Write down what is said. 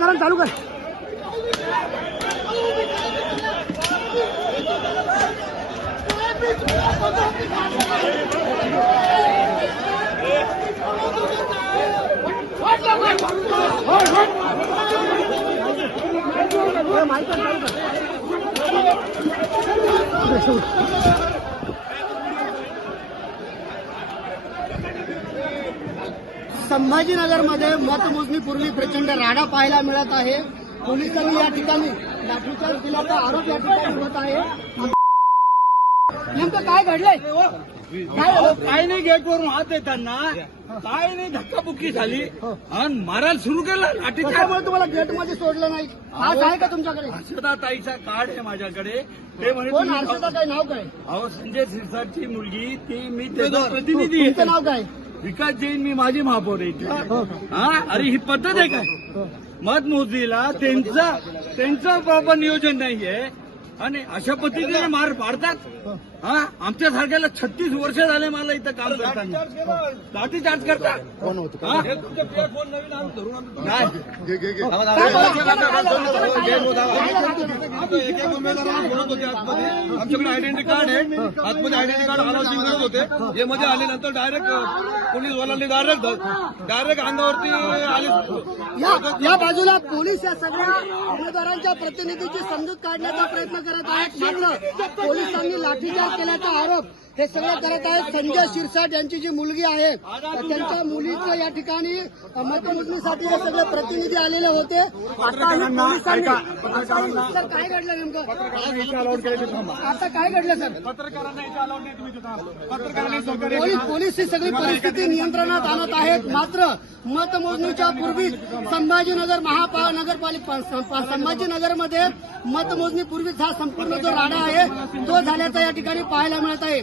करा चालू कर. संभाजीनगरमध्ये मतमोजणीपूर्वी प्रचंड राडा पाहायला मिळत आहे. पोलिसांनी या ठिकाणी लाठीचार्ज दिल्याचा आरोप या ठिकाणी होत आहे. नेमकं काय घडलंय? काय नाही, गेटवरून हात देताना काय नाही, धक्काबुक्की झाली आणि मारायला सुरू केलं. लाठीचार्ज. त्यामुळे तुम्हाला गेटमध्ये सोडलं नाही. पास आहे का तुमच्याकडे? हर्षदा ताईचा कार्ड आहे माझ्याकडे. ते म्हणे कोण हर्षदा? काय नाव काय? अहो, संजय सिरसाटची मुलगी, ती मी त्याचा प्रतिनिधी आहे. तुमचं नाव काय? विकास जैन, मी माझी महापौर आहे इथे. हा, अरे ही पद्धत आहे काय? मतमोजणीला त्यांचं प्रॉपर नियोजन नाहीये आणि अशा पद्धतीने मार पाडतात. हा, आमच्या सारख्याला 36 वर्ष झाले मला इथं काम करताना. लाठीचार्ज करतात. नाही. एक उमेदवार बोलत होते आतमध्ये, आमच्याकडे आयडेंटिटी कार्ड आहे, आतमध्ये आयडेंटिटी कार्ड अनाउन्सिंग करत होते. हे मध्ये आले, नंतर डायरेक्ट पोलीस वाल्यांनी डायरेक्ट अंगावरती आले. या बाजूला पोलीस या सगळ्या उमेदवारांच्या प्रतिनिधीची समजूत काढण्याचा प्रयत्न करत आहेत. मात्र पोलिसांनी लाठीचार्ज केल्याचा आरोप हे सगळं करत आहेत. संजय शिरसाट यांची जी मुलगी आहे, त्यांच्या मुलीचं या ठिकाणी मतमोजणीसाठी हे सगळे प्रतिनिधी आलेले होते. आता सर काय घडलं नेमकं? आता काय घडलं सर? पोलीस ही सगळी परिस्थिती नियंत्रणात आणत आहेत. मात्र मतमोजणीच्या पूर्वीच संभाजीनगर नगरपालिका संभाजीनगरमध्ये मतमोजणीपूर्वीच हा संपूर्ण जो राडा आहे तो झाल्याचा या ठिकाणी पाहायला मिळत आहे.